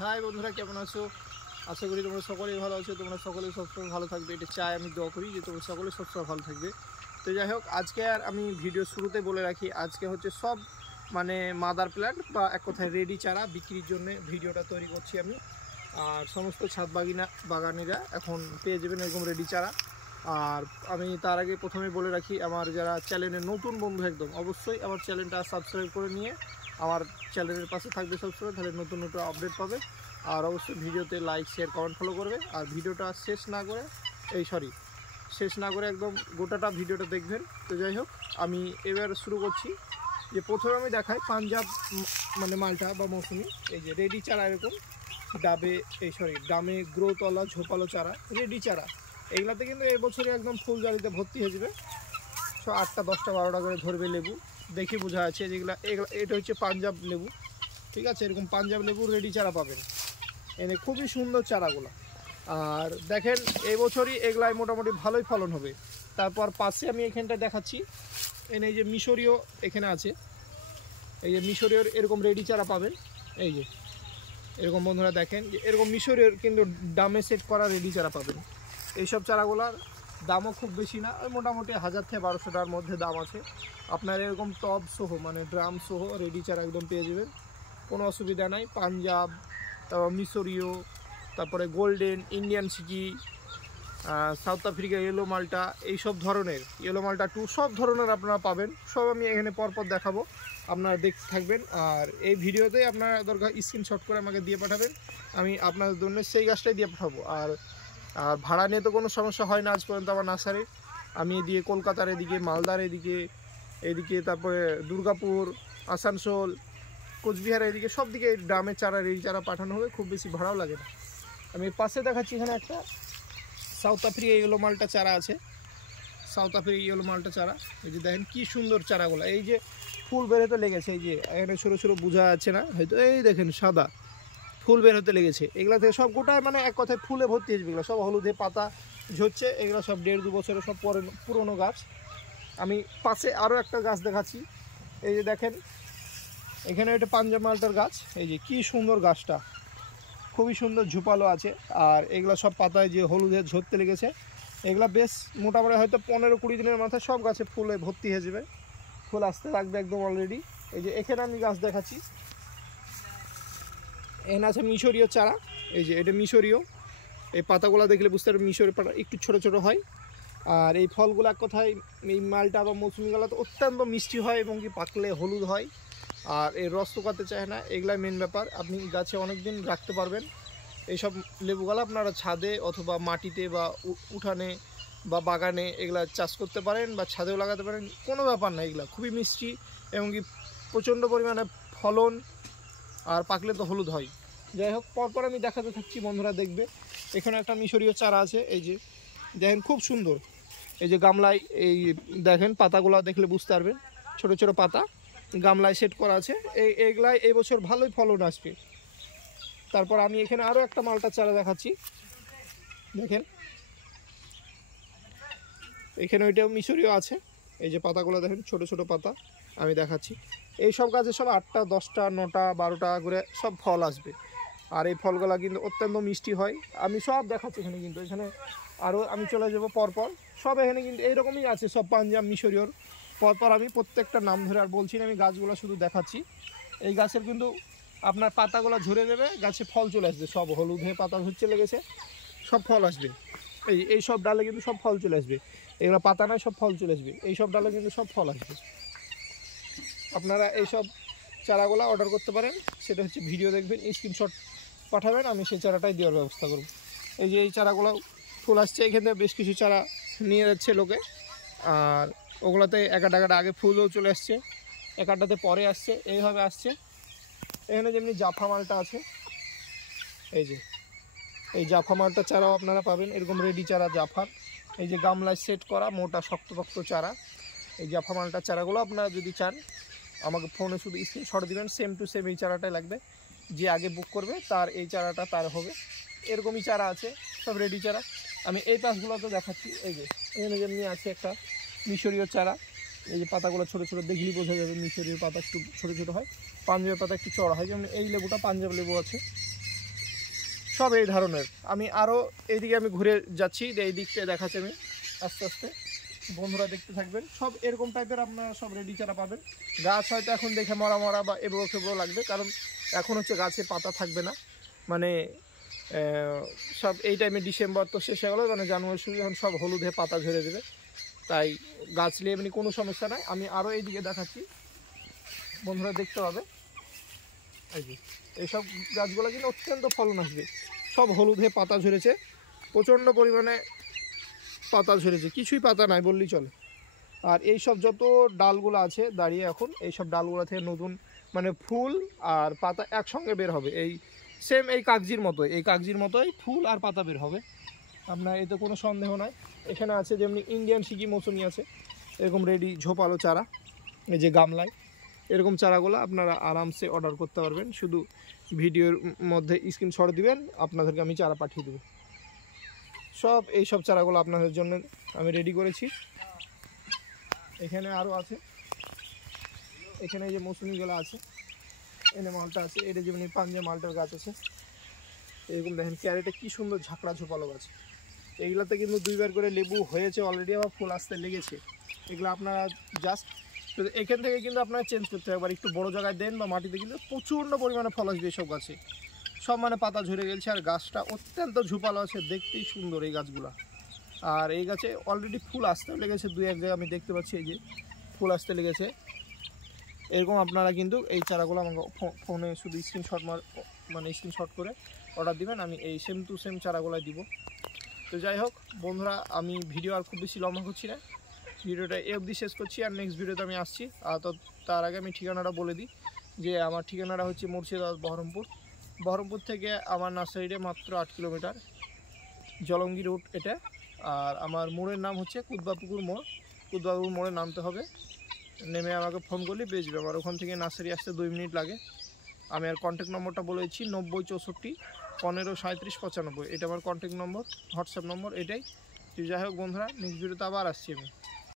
High বন্ধুরা, কেমন আছো? আশা করি তোমরা সকলেই ভালো আছো। তোমরা সকলেই সবসময় ভালো থাকবে, এটা চাই। আমি দোয়া করি যে তোমরা সকলে সবসময় ভালো থাকবে। তো যাই হোক, আজকে আর আমি ভিডিও শুরুতে বলে রাখি, আজকে হচ্ছে সব মাদার প্ল্যান্ট বা এক কথায় রেডি চারা বিক্রির জন্য ভিডিওটা তৈরি করছি আমি। আর সমস্ত ছাদ বাগানিরা এখন পেয়ে যাবেন এরকম রেডি চারা। আর আমি তার আগে প্রথমে বলে রাখি, আমার যারা চ্যানেলের নতুন বন্ধু একদম অবশ্যই আমার চ্যানেলটা সাবস্ক্রাইব করে নিয়ে আমার চ্যানেলের পাশে থাকবে সবসময়, তাহলে নতুন নতুন আপডেট পাবে। আর অবশ্যই ভিডিওতে লাইক, শেয়ার, কমেন্ট, ফলো করবে। আর ভিডিওটা শেষ না করে একদম গোটাটা ভিডিওটা দেখবেন। তো যাই হোক, আমি এবার শুরু করছি। যে প্রথমে আমি দেখাই পাঞ্জাব মালটা বা মৌসুমি, এই যে রেডি চারা, এরকম ডামে গ্রোথওয়ালা ঝোপালো চারা, রেডি চারা। এগুলাতে কিন্তু এবছরে একদম ফুল জালিতে ভর্তি হয়ে যাবে। 8টা 10টা 12টা করে ধরবে লেবু, দেখে বোঝা যাচ্ছে যেগুলা এটা হচ্ছে পাঞ্জাব লেবু। ঠিক আছে, এরকম পাঞ্জাব লেবুর রেডি চারা পাবেন এনে, খুবই সুন্দর চারাগুলো। আর দেখেন এই বছরই এগুলায় মোটামুটি ভালোই ফলন হবে। তারপর পাশে আমি এখানটা দেখাচ্ছি, এনে এই যে মিশরীয় এখানে আছে, এই যে মিশরীয়র এরকম রেডি চারা পাবেন। এই যে এরকম বন্ধুরা দেখেন, যে এরকম মিশরীয়র কিন্তু দামে সেট করা রেডি চারা পাবেন। এইসব চারাগুলার দামও খুব বেশি না, ওই মোটামুটি 1000 থেকে 1200 টাকার মধ্যে দাম আছে। আপনার এরকম টব সহ ড্রাম সহ রেডি চারা একদম পেয়ে যাবেন, কোনো অসুবিধা নাই। পাঞ্জাব, তারপর মিশরীয়, তারপরে গোল্ডেন, ইন্ডিয়ান সিকি, সাউথ আফ্রিকা ইয়েলো মাল্টা, এইসব ধরনের ইয়েলো মাল্টা 2 সব ধরনের আপনারা পাবেন। সব আমি এখানে পরপর দেখাবো, আপনারা দেখতে থাকবেন। আর এই ভিডিওতে আপনারা দরকার স্ক্রিনশট করে আমাকে দিয়ে পাঠাবেন, আমি আপনাদের জন্য সেই গাছটাই দিয়ে পাঠাবো। আর ভাড়া নিয়ে তো কোনো সমস্যা হয় না আজ পর্যন্ত আমার নার্সারি। আমি এদিকে কলকাতার এদিকে, মালদার এদিকে তারপরে দুর্গাপুর, আসানসোল, কোচবিহার, এদিকে সব দিকে ড্রামের চারা রেডি চারা পাঠানো হবে, খুব বেশি ভাড়াও লাগে না। আমি পাশে দেখাচ্ছি, এখানে একটা সাউথ আফ্রিকা ইয়েলো মাল্টা চারা আছে। সাউথ আফ্রিকা ইয়েলো মাল্টা চারা, এই যে দেখেন কি সুন্দর চারাগুলো। এই যে ফুল বের হতে লেগেছে, এই যে এখানে ছোটো ছোটো বোঝা যাচ্ছে না হয়তো, এই দেখেন সাদা ফুল বের হতে লেগেছে। এগুলা থেকে সব গোটায় এক কথায় ফুলে ভর্তি হয়ে যাবে। এগুলো সব হলুদে পাতা ঝরছে, এগুলো সব 1.5-2 বছরের সব পুরনো গাছ। আমি পাশে আরও একটা গাছ দেখাচ্ছি, এই যে দেখেন এখানে এটা পাঞ্জাব মাল্টার গাছ। এই যে কি সুন্দর গাছটা, খুবই সুন্দর ঝোপালো আছে। আর এগুলা সব পাতায় যে হলুদে ঝরতে লেগেছে, এগুলা বেশ মোটামুটি হয়তো 15-20 দিনের মাথায় সব গাছে ফুলে ভর্তি হয়ে যাবে, ফুল আসতে লাগবে একদম অলরেডি। এই যে এখানে আমি গাছ দেখাচ্ছি, এখানে আছে মিশরীয় চারা। এই যে এটা মিশরীয়, এই পাতাগুলো দেখলে বুঝতে পারবেন মিশরীয় পাতা একটু ছোট ছোট হয়। আর এই ফলগুলো এক কথায় এই মালটা বা মৌসুমিগুলো তো অত্যন্ত মিষ্টি হয় এবং কি পাকলে হলুদ হয়। আর এর রস শুকাতে চায় না, এগুলাই মেন ব্যাপার। আপনি গাছে অনেক দিন রাখতে পারবেন এইসব লেবুগুলো। আপনারা ছাদে অথবা মাটিতে বা উঠানে বা বাগানে এগুলা চাষ করতে পারেন, বা ছাদেও লাগাতে পারেন, কোনো ব্যাপার না। এগুলা খুবই মিষ্টি এবং কি প্রচণ্ড পরিমাণে ফলন, আর পাকলে তো হলুদ হয়। যাই হোক, পরপর আমি দেখাতে থাকছি, বন্ধুরা দেখবে। এখানে একটা মিশরীয় চারা আছে, এই যে দেখেন খুব সুন্দর। এই যে গামলায়, এই দেখেন পাতাগুলো দেখলে বুঝতে পারবেন, ছোট ছোট পাতা গামলায় সেট করা আছে। এইগুলাই এই বছর ভালোই ফলন আসবে। তারপর আমি এখানে আরও একটা মালটা চারা দেখাচ্ছি, দেখেন এখানে ওইটাও মিশরীয় আছে। এই যে পাতাগুলো দেখেন ছোট ছোট পাতা, আমি দেখাচ্ছি। এই সব গাছে সব 8টা 10টা 9টা 12টা করে সব ফল আসবে। আর এই ফলগুলো কিন্তু অত্যন্ত মিষ্টি হয়। আমি সব দেখাচ্ছি এখানে, কিন্তু এখানে আরও আমি চলে যাব পরপর। সব এখানে কিন্তু এইরকমই আছে, সব পাঞ্জাব মিশরীয়র। পরপর আমি প্রত্যেকটা নাম ধরে আর বলছি না, আমি গাছগুলো শুধু দেখাচ্ছি। এই গাছের কিন্তু আপনার পাতাগুলো ঝরে দেবে, গাছে ফল চলে আসবে, সব হলুদ হয়ে পাতা ঝরতে লেগেছে, সব ফল আসবে। এই সব ডালে কিন্তু সব ফল চলে আসবে, এগুলো পাতা নয়, সব ফল চলে আসবে। এই সব ডালে কিন্তু সব ফল আসবে। আপনারা এইসব চারাগুলো অর্ডার করতে পারেন, সেটা হচ্ছে ভিডিও দেখবেন, স্ক্রিনশট পাঠাবেন, আমি সেই চারাটাই দেওয়ার ব্যবস্থা করব। এই যে এই চারাগুলো ফুল আসছে, এখানে বেশ কিছু চারা নিয়ে যাচ্ছে লোকে। আর ওগুলোতে একটা আগে ফুলও চলে আসছে, একটাতে পরে আসছে, এইভাবে আসছে। এখানে যেমনি জাফা মালটা আছে, এই যে এই জাফা মালটা চারাও আপনারা পাবেন, এরকম রেডি চারা জাফার। এই যে গামলায় সেট করা মোটা শক্ত চারা, এই জাফা মালটার চারাগুলো আপনারা যদি চান আমাকে ফোনে শুধু স্ক্রিনশট দিবেন, সেম টু সেম এই চারাটাই লাগবে। যে আগে বুক করবে তার এই চারাটা তার হবে। এরকমই চারা আছে, সব রেডি চারা। আমি এই পাশগুলোতে দেখাচ্ছি, এই যে এখানে যেমনি আছে একটা মিশরীয় চারা। এই যে পাতাগুলো ছোটো ছোটো দেখলেই বোঝা যাবে, মিশরীয় পাতা একটু ছোটো ছোটো হয়, পাঞ্জাবের পাতা একটু চড়া হয়। যেমন এই লেবুটা পাঞ্জাব লেবু আছে, সব এই ধরনের। আমি আরও এইদিকে আমি ঘুরে যাচ্ছি, এই দিকটা দেখাচ্ছি আমি আস্তে আস্তে, বন্ধুরা দেখতে থাকবেন। সব এরকম টাইপের আপনারা সব রেডি চারা পাবেন। গাছ হয়তো এখন দেখে মরা মরা বা এবড়ো খেবড়ো লাগবে, কারণ এখন হচ্ছে গাছে পাতা থাকবে না, মানে সব এই টাইমে ডিসেম্বর তো শেষ হয়ে গেলো, মানে জানুয়ারি শুরু, এখন সব হলুদে পাতা ঝরে দেবে, তাই গাছ নিয়ে এমনি কোনো সমস্যা নাই। আমি আরও এইদিকে দেখাচ্ছি, বন্ধুরা দেখতে পাবে। এইসব গাছগুলো কিন্তু অত্যন্ত ফলন আসবে, সব হলুদে পাতা ঝরেছে, প্রচণ্ড পরিমাণে পাতা ঝরেছে, কিছুই পাতা নাই বললেই চলে। আর এই সব যত ডালগুলো আছে দাঁড়িয়ে এখন, এই সব ডালগুলো থেকে নতুন মানে ফুল আর পাতা একসঙ্গে বের হবে, এই সেম এই কাগজির মতোই ফুল আর পাতা বের হবে, আপনার এতে কোনো সন্দেহ নাই। এখানে আছে যেমনি ইন্ডিয়ান সিকি মৌসুমি আছে, এরকম রেডি ঝোপালো চারা, এই যে গামলায়, এরকম চারাগুলো আপনারা আরামসে অর্ডার করতে পারবেন। শুধু ভিডিওর মধ্যে স্ক্রিনশট দিবেন, আপনাদেরকে আমি চারা পাঠিয়ে দেবো। সব এই সব চারাগুলো আপনাদের জন্য আমি রেডি করেছি। এখানে আরও আছে, এখানে এই যে মৌসুমিগুলো আছে, এনে মালটা আছে, এটা যেমন পাঞ্জাব মালটার গাছ আছে, এরকম দেখেন ক্যারেটে কি সুন্দর ঝাঁকড়া ঝোপালো গাছ। এইগুলোতে কিন্তু দুইবার করে লেবু হয়েছে অলরেডি, আবার ফুল আসতে লেগেছে। এগুলো আপনারা জাস্ট এখান থেকে কিন্তু আপনারা চেঞ্জ করতে হবে, একটু বড় জায়গায় দেন বা মাটিতে, কিন্তু প্রচণ্ড পরিমাণে ফল আসবে এসব গাছে, সব মানে পাতা ঝরে গেছে, আর গাছটা অত্যন্ত ঝোপালো আছে, দেখতেই সুন্দর এই গাছগুলো। আর এই গাছে অলরেডি ফুল আসতে লেগেছে, দুই এক জায়গায় আমি দেখতে পাচ্ছি এই যে ফুল আসতে লেগেছে। এরকম আপনারা কিন্তু এই চারাগুলো আমাকে ফোনে শুধু স্ক্রিনশট করে অর্ডার দিবেন, আমি এই সেম টু সেম চারাগুলো দিব। তো যাই হোক বন্ধুরা, আমি ভিডিও আর খুব বেশি লম্বা করছি না, ভিডিওটা এই অবধি শেষ করছি, আর নেক্সট ভিডিওতে আমি আসছি। তো তার আগে আমি ঠিকানাটা বলে দিই, যে আমার ঠিকানাটা হচ্ছে মুর্শিদাবাদ বহরমপুর থেকে আমার নার্সারিতে মাত্র 8 কিলোমিটার, জলঙ্গি রুট এটা। আর আমার মোড়ের নাম হচ্ছে কুদবাপুকুর মোড়ে নামতে হবে, নেমে আমাকে ফোন করলে পেয়ে যাবে। আমার ওখান থেকে নার্সারি আসতে 2 মিনিট লাগে। আমি আর কন্ট্যাক্ট নম্বরটা বলেছি 90 64 15 37 95, এটা আমার কন্ট্যাক্ট নম্বর, হোয়াটসঅ্যাপ নম্বর এটাই। তো যাই হোক বন্ধুরা, নেক্সট ভিডিওতে আবার আসছি আমি।